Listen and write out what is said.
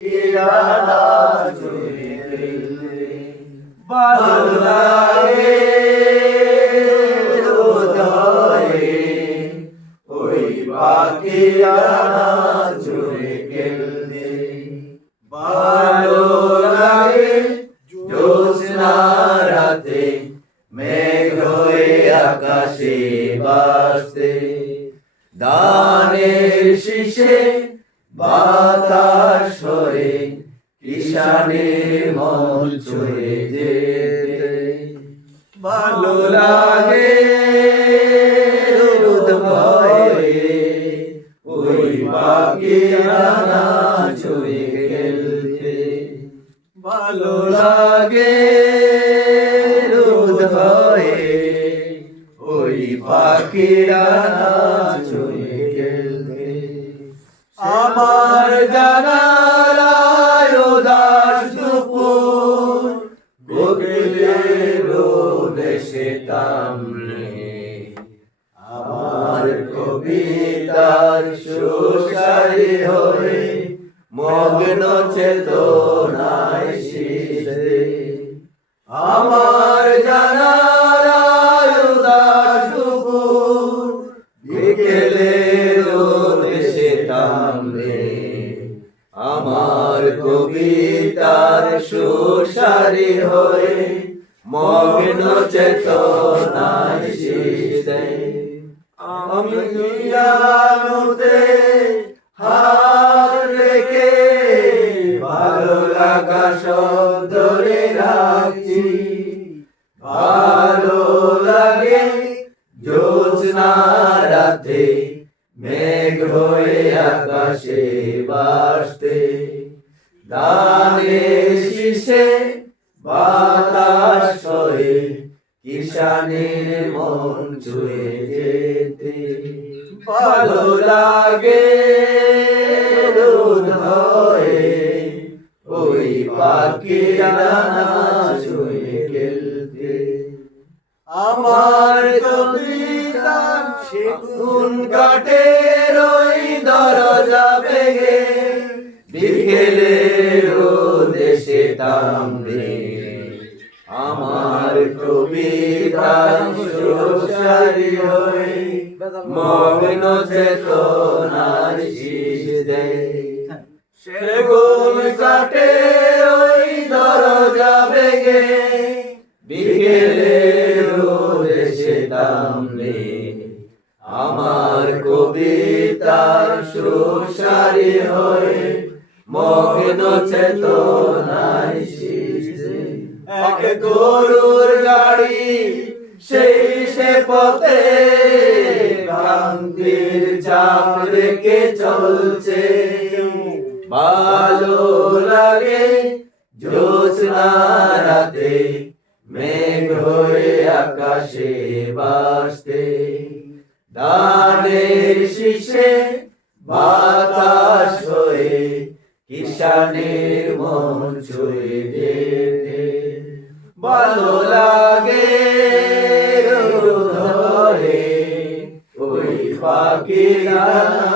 কিরানা ছুঁয়ে গেলে ভালো লাগে হৃদয়ে ওই পাখিরানা ছুঁয়ে গেলে ভালো লাগে জ্যোৎস্না রাতে মেঘ হয়ে আকাশে ভাসতে ধানের শীষে বাতাস হয়ে কিষানের মন ছুঁয়ে যেতে ভালো লাগে হৃদয়ে ওই পাখিরানা ছুঁয়ে গেলে ভালো লাগে হৃদয়ে ওই পাখিরানা ছুঁয়ে গেলে আমার জানালায় উদাস দুপুর কোকিলের দেশে তামলে আমার কবিতার সুরসারি হয়ে মগ্ন চেতনায় শীষে আমার জানালায় উদাস দুপুর বিকেলের দেশে তামলে আমার কবিতার সুরসারি হয়ে মগ্ন চেতনায় শীষে আমি আলোতে হাত রেখে ভালো লাগা সব ধরে রাখছি ভালো লাগে জ্যোৎস্না রাতে মেঘ হয়ে আকাশে ভাসতে ধানের শীষে বাতাস হয়ে কিষানের মন ছুঁয়ে যেতে ভালো লাগে হৃদয়ে ওই পাখিরানা ছুঁয়ে গেলে আমার কবিতা সেগুন কাঠের ওই দরজা ভেঙে বিকেলের দেশে তামলে আমার কবিতার সুরসারি হয়ে মগ্ন চেতনার শীষে সেগুন কাঠের ওই দরজা ভেঙে বিকেলের দেশে তামলে আমার কবিতার সুরসারি হয়ে মগ্ন চেতনায় শীষে এক গরুর গাড়ি সেই সে পথে ক্রান্তির চাপ রেখে চলছে ভালো লাগে জ্যোৎস্না রাতে মেঘ হয়ে আকাশে ভাসতে ধানের শীষে বাতাস হয়ে কিষানের মন ছুঁয়ে যেতে ভালো লাগে হৃদয়ে ওই পাখিরানা